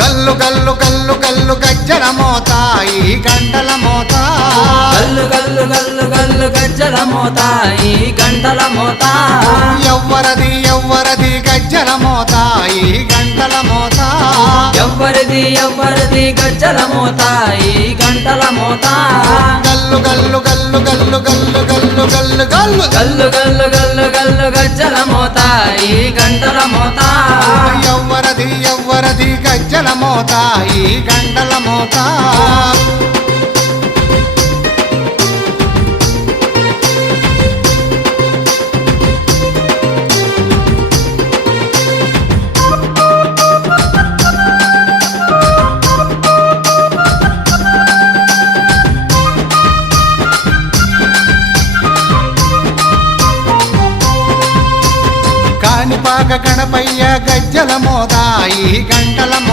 గల్లు గల్లు గల్లు గల్లు గజ్జల మోత ఈ గంటల మోత గల్లు గల్లు గల్లు గల్లు గజ్జల మోత ఈ గంటల మోత ఎవ్వరది ఎవ్వరది గజ్జల మోత ఈ గంటల మోత ఎవ్వరిది ఎవ్వరిది గజ్జల మోత ఈ గంటల మోత గల్లు గల్లు గల్లు గల్లు గల్లు గల్లు గల్లు గల్లు గల్లు గల్లు గల్లు గల్లు గజ్జల మోత ఈ గంటల మోత ఎవ్వరది ఎవ్వరది గజ్జల మోత ఈ గంటల మోత కాణిపాక గణపయ్య గజ్జల మోత ఈ గంటల మోత